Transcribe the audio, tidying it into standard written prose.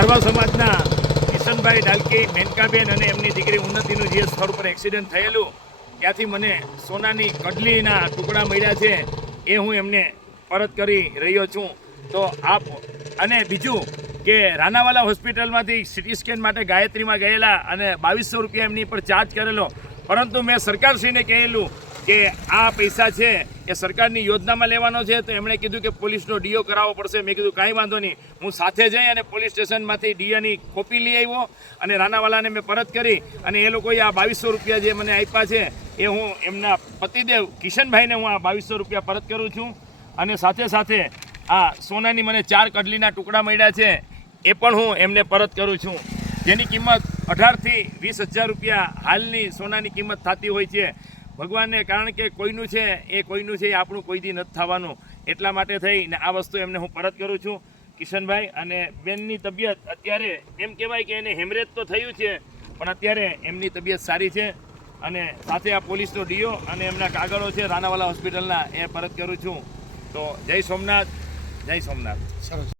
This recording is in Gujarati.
ખારવા સમાજના કિશનભાઈ ડાલકી, મેનકાબેન અને એમની દીકરી ઉન્નતિનું જે સ્થળ પર એક્સિડન્ટ થયેલું ત્યાંથી મને સોનાની કડલીના ટુકડા મળ્યા છે, એ હું એમને પરત કરી રહ્યો છું. તો આપ અને બીજું કે રાનાવાલા હોસ્પિટલમાંથી સિટી સ્કેન માટે ગાયત્રીમાં ગયેલા અને 2200 રૂપિયા એમની પર ચાર્જ કરેલો, પરંતુ મેં સરકારશ્રીને કહેલું કે આ પૈસા છે એ સરકારની યોજનામાં લેવાનો છે. તો એમણે કીધું કે પોલીસનો ડીઓ કરાવવો પડશે. મેં કીધું કાંઈ વાંધો નહીં, હું સાથે જઈ અને પોલીસ સ્ટેશનમાંથી ડીઓની કોપી લઈ આવ્યો અને રાનાવાલાને મેં પરત કરી અને એ લોકોએ આ 2200 રૂપિયા જે મને આપ્યા છે એ હું એમના પતિદેવ કિશનભાઈને હું આ 2200 રૂપિયા પરત કરું છું. અને સાથે સાથે આ સોનાની મને 4 કડલીના ટુકડા મળ્યા છે એ પણ હું એમને પરત કરું છું, જેની કિંમત 18,000થી 20,000 રૂપિયા હાલની સોનાની કિંમત થતી હોય છે. ભગવાનને કારણ કે કોઈનું છે એ આપણું કોઈથી નથી થવાનું, એટલા માટે થઈને આ વસ્તુ એમને હું પરત કરું છું. કિશનભાઈ અને બેનની તબિયત અત્યારે એમ કહેવાય કે એને હેમરેજ તો થયું છે, પણ અત્યારે એમની તબિયત સારી છે. અને સાથે આ પોલીસનો ડીઓ અને એમના કાગળો છે રાનાવાલા હોસ્પિટલના, એ પરત કરું છું. તો જય સોમનાથ, જય સોમનાથ. સરસ.